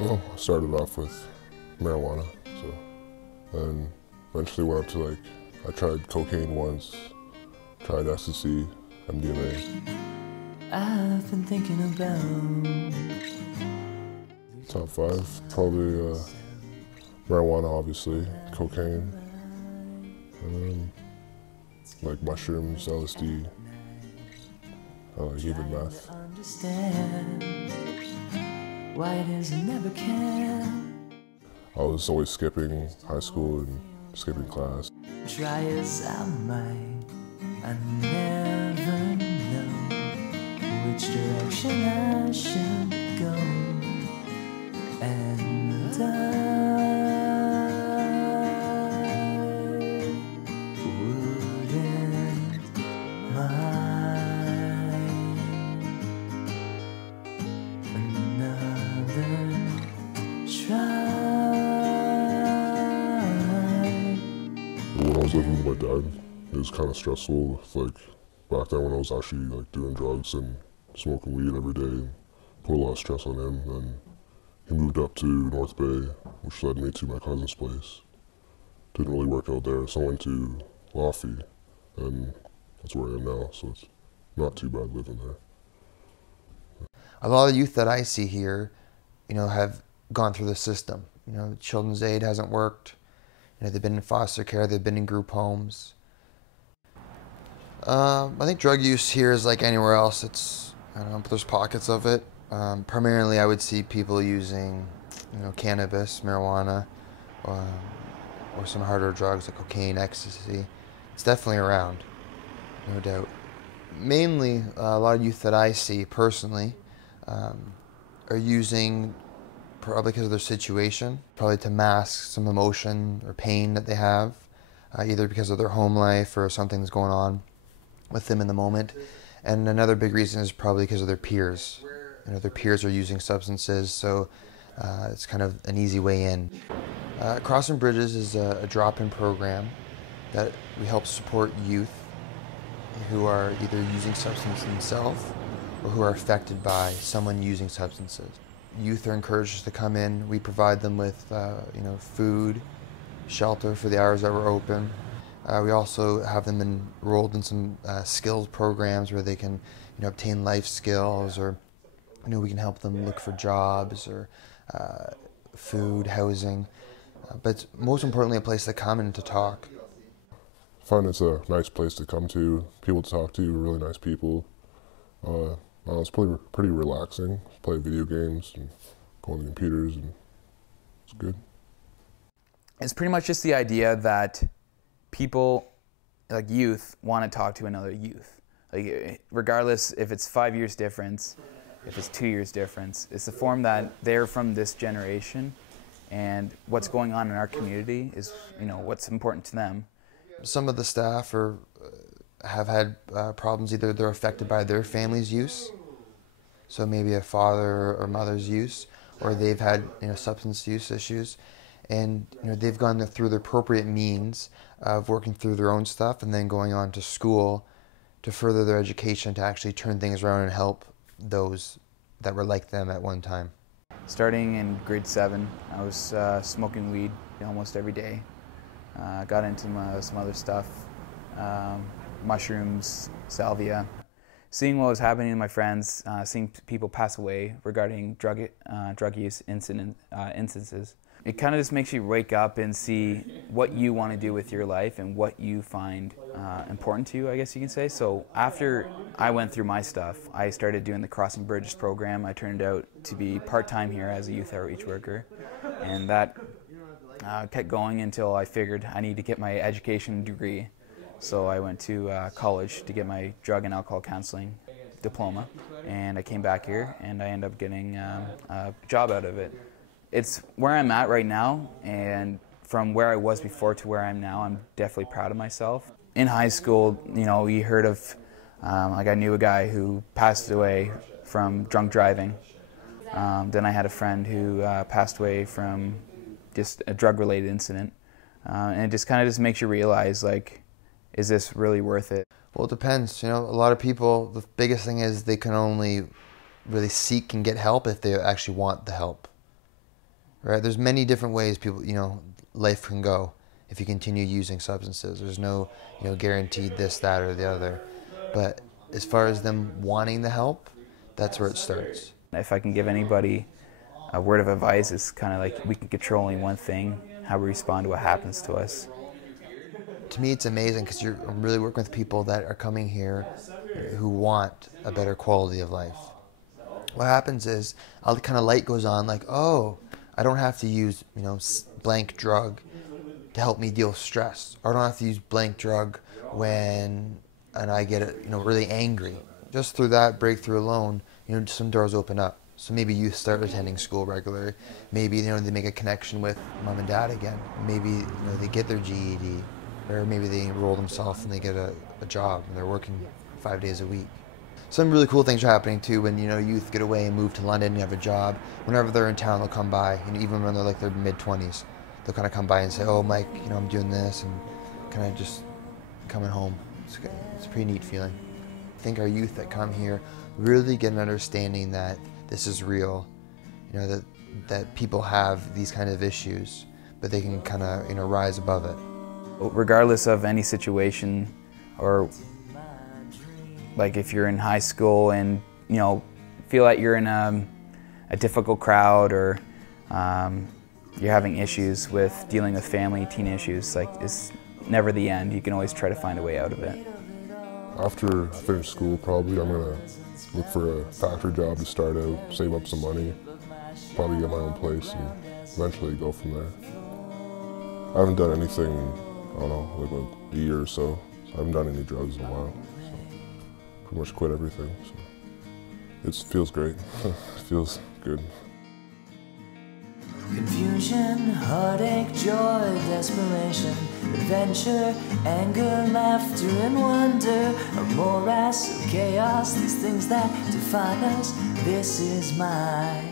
Well, I started off with marijuana, so, and eventually went up to I tried cocaine once, tried ecstasy, MDMA. I've been thinking about Top five, probably marijuana, obviously, cocaine, and like mushrooms, LSD, even meth. understand why it is I never can. I was always skipping high school and skipping class. Try as I might, I never know which direction I should go. And wouldn't mind another try. When I was living with my dad, it was kind of stressful. Back then when I was actually doing drugs and smoking weed every day, and put a lot of stress on him. And he moved up to North Bay, which led me to my cousin's place. Didn't really work out there, so I went to Laffey, and that's where I am now. So it's not too bad living there. A lot of youth that I see here, have gone through the system. Children's Aid hasn't worked. They've been in foster care, they've been in group homes. I think drug use here is like anywhere else. But there's pockets of it. Primarily, I would see people using, cannabis, marijuana, or some harder drugs like cocaine, ecstasy. It's definitely around, no doubt. Mainly, a lot of youth that I see personally are using, probably because of their situation, probably to mask some emotion or pain that they have, either because of their home life or something's going on with them in the moment. And another big reason is probably because of their peers. Their peers are using substances, so it's kind of an easy way in. Crossing Bridges is a drop-in program that we help support youth who are either using substances themselves or who are affected by someone using substances. Youth are encouraged to come in. We provide them with food, shelter for the hours that we're open. We also have them enrolled in some skills programs where they can obtain life skills, or we can help them look for jobs or food, housing. But most importantly, a place to come and to talk. I find it's a nice place to come to, people to talk to, really nice people. It's pretty relaxing. Play video games and go on the computers, and it's good. It's pretty much just the idea that people, like youth, want to talk to another youth. Regardless if it's 5 years difference, if it's 2 years difference, it's the form that they're from this generation, and what's going on in our community is, what's important to them. Some of the staff have had problems. Either they're affected by their family's use, so maybe a father or mother's use, or they've had substance use issues, and they've gone through the appropriate means of working through their own stuff and then going on to school to further their education to actually turn things around and help those that were like them at one time. Starting in grade 7, I was smoking weed almost every day. Got into some other stuff, mushrooms, salvia. Seeing what was happening to my friends, seeing people pass away regarding drug use instances, it kind of just makes you wake up and see what you want to do with your life and what you find important to you, I guess you can say. So after I went through my stuff, I started doing the Crossing Bridges program. I turned out to be part-time here as a youth outreach worker, and that kept going until I figured I need to get my education degree. So I went to college to get my drug and alcohol counseling diploma, and I came back here and I ended up getting a job out of it. It's where I'm at right now, and from where I was before to where I am now, I'm definitely proud of myself. In high school, you heard of, I knew a guy who passed away from drunk driving. Then I had a friend who passed away from just a drug-related incident. And it just kind of just makes you realize, is this really worth it? Well, it depends. A lot of people, the biggest thing is they can only really seek and get help if they actually want the help. right? There's many different ways people, life can go if you continue using substances. There's no, guaranteed this, that, or the other. But as far as them wanting the help, that's where it starts. If I can give anybody a word of advice, it's kind of like we can control only one thing, how we respond to what happens to us. To me, it's amazing because you're really working with people that are coming here who want a better quality of life. What happens is, a kind of light goes on, like, oh, I don't have to use, blank drug to help me deal with stress. Or I don't have to use blank drug when I get, really angry. Just through that breakthrough alone, some doors open up. So maybe youth start attending school regularly. Maybe, they make a connection with mom and dad again. Maybe, they get their GED. Or maybe they enroll themselves and they get a job and they're working 5 days a week. Some really cool things are happening too when, youth get away and move to London and have a job. Whenever they're in town, they'll come by, and even when they're like their mid-20s, they'll kind of come by and say, oh, Mike, I'm doing this, and kind of just coming home. It's a pretty neat feeling. I think our youth that come here really get an understanding that this is real, that people have these kind of issues, but they can kind of, rise above it. Regardless of any situation, or like if you're in high school and feel like you're in a difficult crowd, or you're having issues with dealing with family, teen issues, like it's never the end. You can always try to find a way out of it. After I finish school, probably I'm gonna look for a factory job to start out, save up some money, probably get my own place, and eventually go from there. I haven't done anything, I don't know, like a year or so. I haven't done any drugs in a while. Pretty much quit everything, so it feels great. It feels good. Confusion, heartache, joy, desperation, adventure, anger, laughter, and wonder. A morass of chaos, these things that define us. This is my